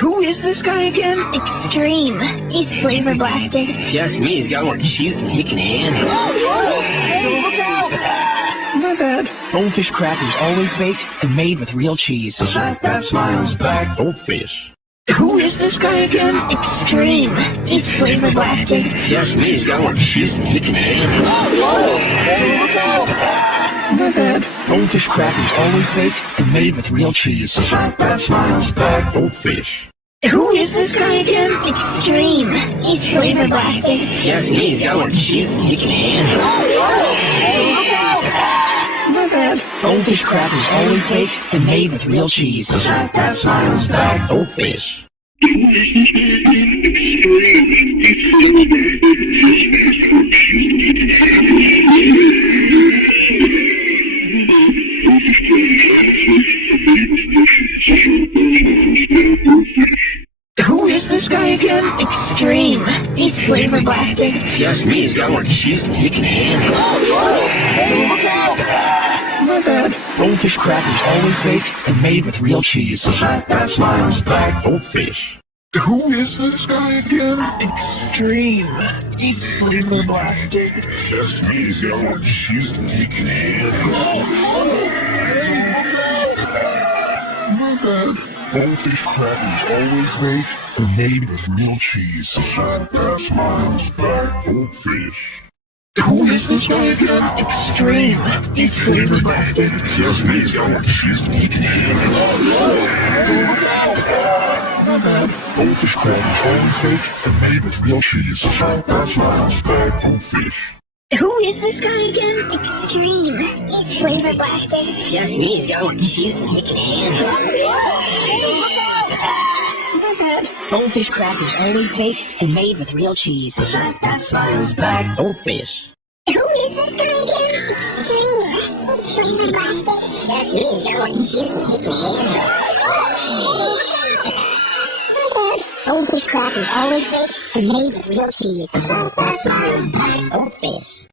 Who is this guy again? Extreme. He's flavor blasted. Just me, he's got more cheese than he can handle. Look out! My bad. Goldfish crackers, always baked and made with real cheese. That smiles back. Goldfish. Who is this guy again? Extreme. He's flavor blasted. Just me, he's got more cheese than he can handle. Look out! My bad. Goldfish crackers, always baked and made with real cheese. That smiles back. Goldfish. Who is this guy again? Extreme. He's flavor blasted. Just me, he's got more cheese than he can handle. My bad. Goldfish crackers, always baked and made with real cheese. That smiles back. Goldfish. Who is this guy again? Extreme. He's flavor blasted. Just me, he's got more cheese than he can handle. My bad. Goldfish crackers, always baked and made with real cheese. That smiles back. Goldfish. Who is this guy again? Extreme. He's flavor blasted. Just me, he's got more cheese than he can handle. My bad. Goldfish crackers, always baked and made with real cheese. That smiles back. Goldfish. Who is this guy again? Extreme. He's flavor blasted. Just me, he's got more cheese than he can handle. My bad. Goldfish crackers, always baked and made with real cheese. That smiles back. Goldfish. Who is this guy again? Extreme. He's flavor blasted. Just me, he's got more cheese than he can handle. My bad. Goldfish crackers, always baked and made with real cheese. That smiles back. Goldfish. Who is this guy again? Extreme. He's flavor blasted. Just me, he's got more cheese than he can handle. Goldfish crackers, always baked and made with real cheese. That smiles back. Goldfish.